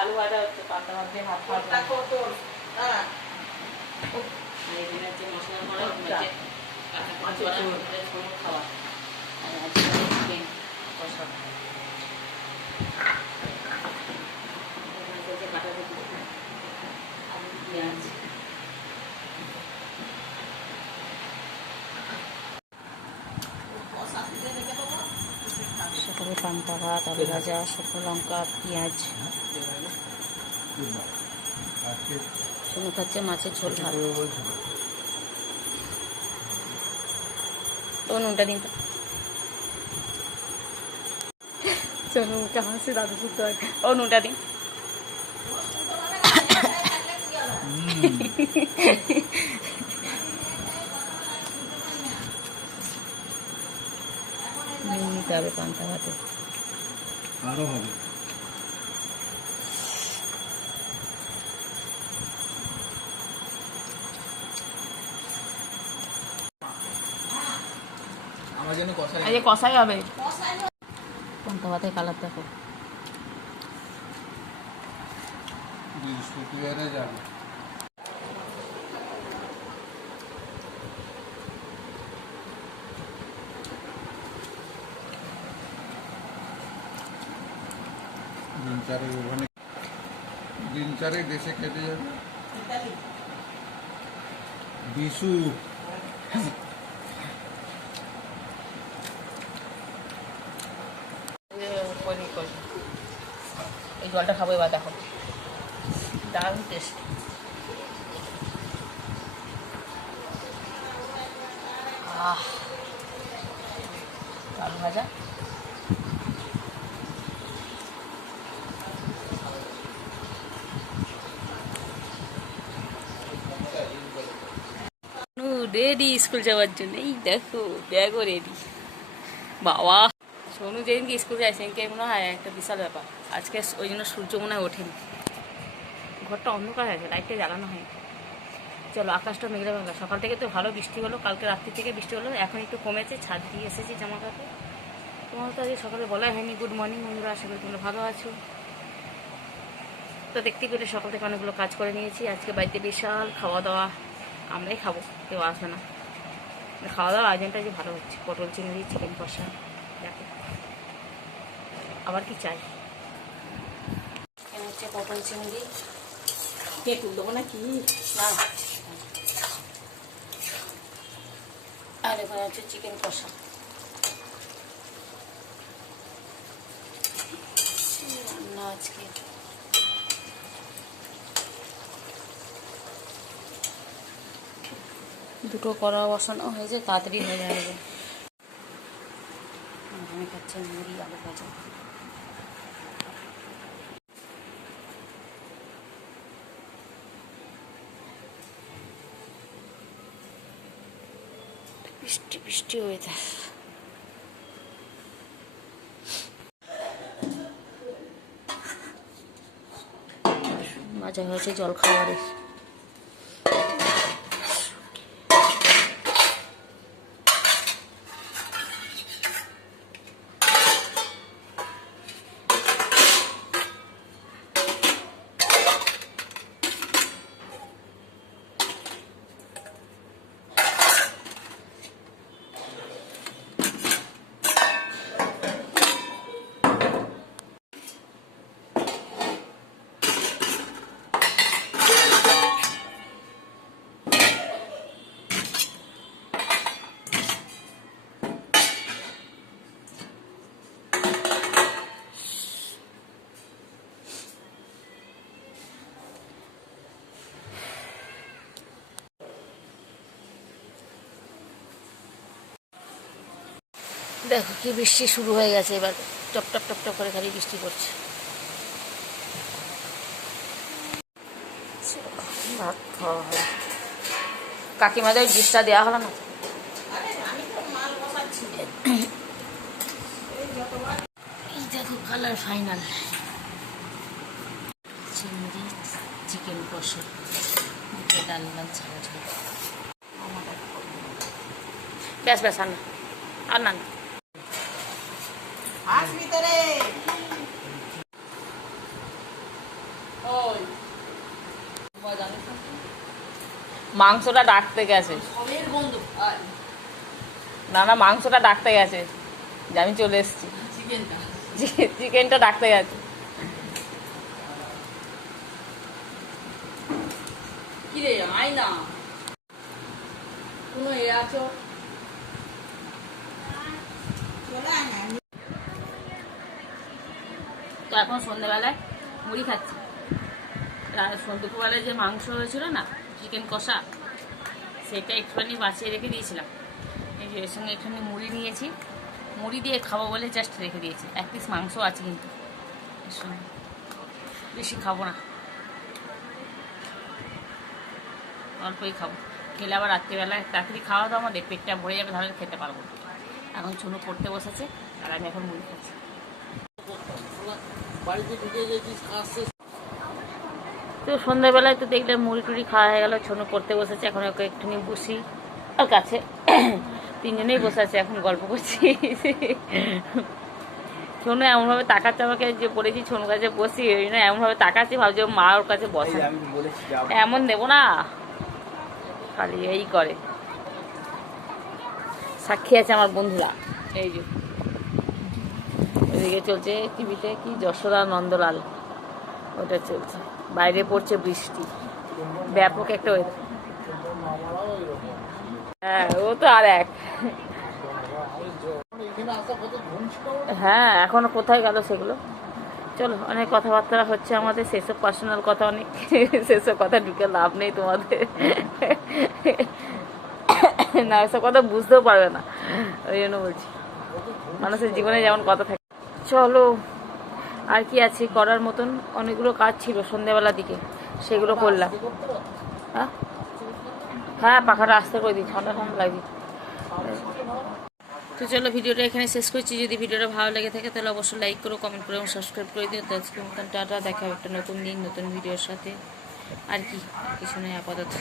আলু ভাজা হচ্ছে, পান্তা ভাত দিয়ে ভাত খাওয়া যে মশলা খাওয়া আলু পেঁয়াজ সকালে পান্তা ভাত, আলু ভাজা, শুকনো লঙ্কা, পেঁয়াজ, শুকনো খাচ্ছে মাছের ঝোল ভাত। তো নুনটা দিন তো, চলো মুখে হাসি দাদু শুদ্ধ হয়। ও নুনটা দিন। নুন নিতে হবে পান্তা ভাতে, আরো হবে। এই যে কষাই হবে পান্তা ভাতের কালার দেখো। যাবে দিন চারে দেশে কেটে যাবে। বিশু এই জলটা খাবো এবার, দেখো দারুণ টেস্ট। আলু ভাজা রেডি স্কুল যাওয়ার জন্য। এই দেখো ব্যাগও রেডি। বাবা সোনু যেদিনকে স্কুল যায় সেদিনকে মনে হয় একটা বিশাল ব্যাপার। আজকে ওই জন্য সূর্য মনে হয় ওঠেনি, ঘরটা অন্ধকার হয়েছে, লাইটটা জ্বালানো হয়। চলো আকাশটা মেঘলা মেঘলা, সকাল থেকে তো ভালো বৃষ্টি হলো, কালকে রাত্রি থেকে বৃষ্টি হলো, এখন একটু কমেছে, ছাদ দিয়ে এসেছি জামা কাপড়। তোমার তো আজকে সকালে বলাই হয়নি গুড মর্নিং বন্ধুরা, আশা করি তোমরা ভালো আছো। তো দেখতে পেলে সকাল থেকে অনেকগুলো কাজ করে নিয়েছি। আজকে বাড়িতে বিশাল খাওয়া দাওয়া, আমরাই খাবো, কেউ আসবে না। খাওয়া দাওয়া আয়োজনটা যে ভালো হচ্ছে, পটল চিংড়ি, চিকেন কষা, দেখো আবার কি চাই। এখানে হচ্ছে পটল চিংড়ি, কে তুল দেবো না কি না, আর এখানে হচ্ছে চিকেন কষা। রান্না আজকে দুটো কড়া বসানো হয়েছে, তাড়াতাড়ি হয়ে যাবে। আমি খাচ্ছি মুড়ি আলু ভাজা। বৃষ্টি বৃষ্টি ওয়েদার। মজা হয়েছে জল খাবারের। দেখো কি বৃষ্টি শুরু হয়ে গেছে এবার, টপ টপ টপ টপ করে খালি বৃষ্টি পড়ছে। ভাত খাওয়া হয়, কাকিমাদের ডিশটা দেওয়া হলো না। এই দেখো কালার ফাইনাল, চিংড়ি চিকেন কষা, ডাল ডাল ছাড়া ছাড়া, ব্যাস ব্যাস আর না আর না। মাংসটা ডাকতে গেছে। না না, মাংসটা ডাকতে গেছে যে আমি চলে এসেছি। চিকেনটা ডাকতে গেছে। কি রে আয় না কোনো এ আছো তো এখন সন্ধ্যেবেলায় মুড়ি খাচ্ছি। দুপুরবেলায় যে মাংস হয়েছিল না, চিকেন কষা, সেটা একটুখানি বাঁচিয়ে রেখে দিয়েছিলাম। এই যে এর সঙ্গে একটুখানি মুড়ি নিয়েছি, মুড়ি দিয়ে খাবো বলে জাস্ট রেখে দিয়েছি। এক পিস মাংস আছে কিন্তু এর সঙ্গে, বেশি খাবো না, অল্পই খাবো। খেলে আবার রাত্রিবেলায় তাড়াতাড়ি খাওয়া দাওয়া আমাদের পেটটা ভরে যাবে, তাহলে খেতে পারবো না। এখন ছোনো পড়তে বসেছে আর আমি এখন মুড়ি খাচ্ছি। বাড়িতে ঢুকে গেছিস কাজ শেষ তো সন্ধ্যাবেলায় তো দেখলে মুড়ি টুড়ি খাওয়া হয়ে গেল, ছোনো পড়তে বসেছে। এখন ওকে একটুখানি বসি আর কাছে, তিনজনেই বসে আছে, এখন গল্প করছি। ছোনো এমনভাবে তাকাচ্ছে আমাকে, যে পড়েছি ছোনো কাছে বসি, ওই জন্য এমনভাবে তাকাচ্ছি, ভাবছি মা ওর কাছে বসে। এমন দেবো না, খালি এই করে। সাক্ষী আছে আমার বন্ধুরা। এই যে এদিকে চলছে টিভিতে কি যশোদা নন্দলাল, ওটা চলছে। বাইরে পড়ছে বৃষ্টি, ব্যাপক একটা ওয়েদার। হ্যাঁ, ও তো আর এক। হ্যাঁ, এখনো কোথায় গেল সেগুলো। চলো, অনেক কথাবার্তা হচ্ছে আমাদের, সেসব পার্সোনাল কথা অনেক, সেসব কথা ঢুকে লাভ নেই তোমাদের। না, এসব কথা বুঝতেও পারবে না, ওই জন্য বলছি। মানুষের জীবনে যেমন কথা থাকে। চলো, আর কি আছে করার মতন, অনেকগুলো কাজ ছিল সন্ধ্যাবেলার দিকে, সেগুলো করলাম। হ্যাঁ হ্যাঁ, পাখাটা আস্তে করে দিই, ঠান্ডা ঠান্ডা লাগছে। তো চলো, ভিডিওটা এখানে শেষ করছি। যদি ভিডিওটা ভালো লেগে থাকে তাহলে অবশ্যই লাইক করো, কমেন্ট করো এবং সাবস্ক্রাইব করে দিও। তো আজকে মতন টাটা, দেখা হবে একটা নতুন দিন নতুন ভিডিওর সাথে। আর কি কিছু নয় আপাতত।